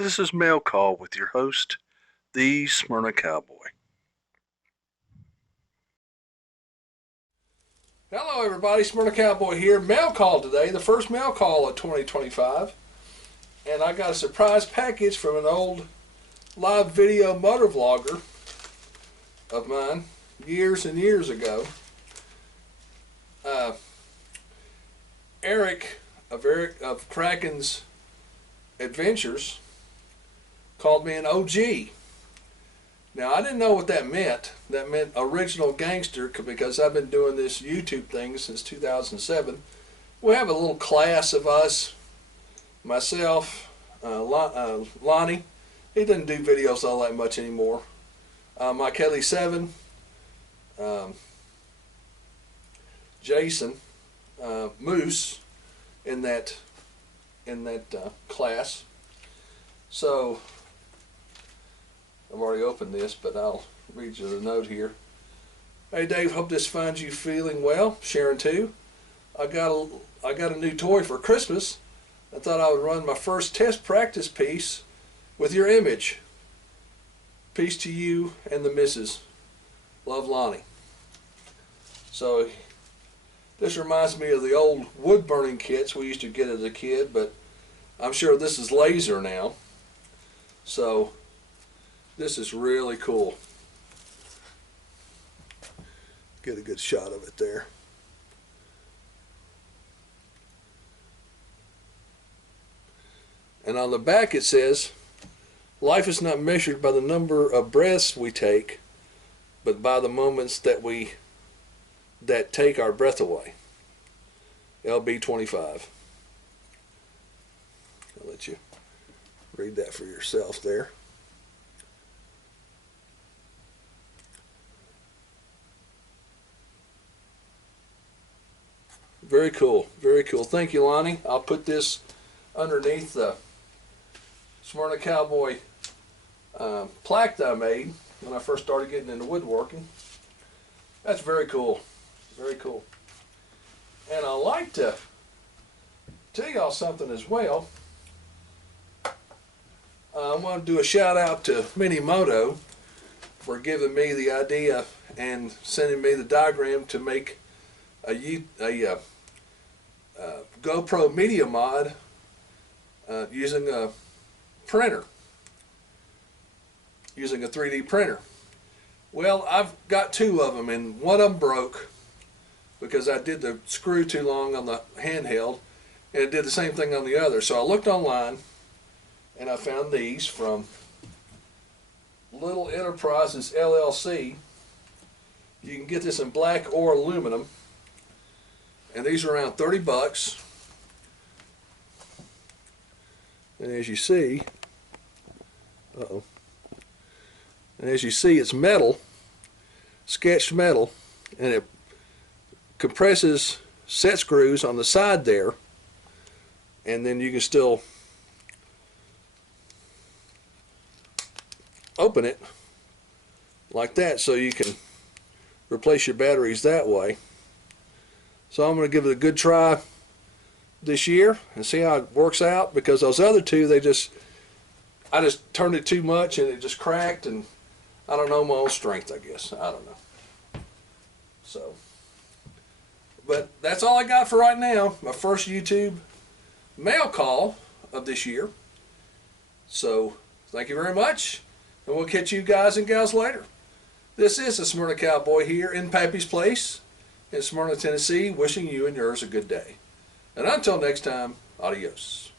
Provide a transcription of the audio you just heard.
This is Mail Call with your host, the Smyrna Cowboy. Hello everybody, Smyrna Cowboy here. Mail call today, the first mail call of 2025. And I got a surprise package from an old live video motor vlogger of mine years and years ago. Eric of Kraken's Adventures called me an OG. Now, I didn't know what that meant. That meant original gangster, because I've been doing this YouTube thing since 2007. We have a little class of us, myself, Lonnie. He doesn't do videos all that much anymore. My Kelly 7, Jason, Moose in that class. So I've already opened this, but I'll read you the note here. Hey Dave, hope this finds you feeling well. Sharon too. I got a new toy for Christmas. I thought I would run my first test practice piece with your image. Peace to you and the missus. Love, Lonnie. So this reminds me of the old wood burning kits we used to get as a kid, but I'm sure this is laser now. So this is really cool. Get a good shot of it there. And on the back it says, life is not measured by the number of breaths we take, but by the moments that take our breath away. LB 25. I'll let you read that for yourself there. Very cool, very cool. Thank you, Lonnie. I'll put this underneath the Smyrna Cowboy plaque that I made when I first started getting into woodworking. That's very cool, very cool. And I'd like to tell y'all something as well. I want to do a shout out to Minimoto for giving me the idea and sending me the diagram to make a GoPro Media Mod using a printer, using a 3D printer. Well, I've got two of them, and one of them broke because I did the screw too long on the handheld, and it did the same thing on the other. So I looked online and I found these from Little Enterprises LLC. You can get this in black or aluminum, and these are around 30 bucks. And as you see, and as you see, it's metal, sketched metal, and it compresses set screws on the side there, and then you can still open it like that, so you can replace your batteries that way. So I'm going to give it a good try this year and see how it works out, because those other two, I just turned it too much and it just cracked, and I don't know my own strength, I guess. I don't know. So, but that's all I got for right now. My first YouTube mail call of this year. So thank you very much, and we'll catch you guys and gals later. This is the Smyrna Cowboy here in Pappy's Place in Smyrna, Tennessee, wishing you and yours a good day. And until next time, adios.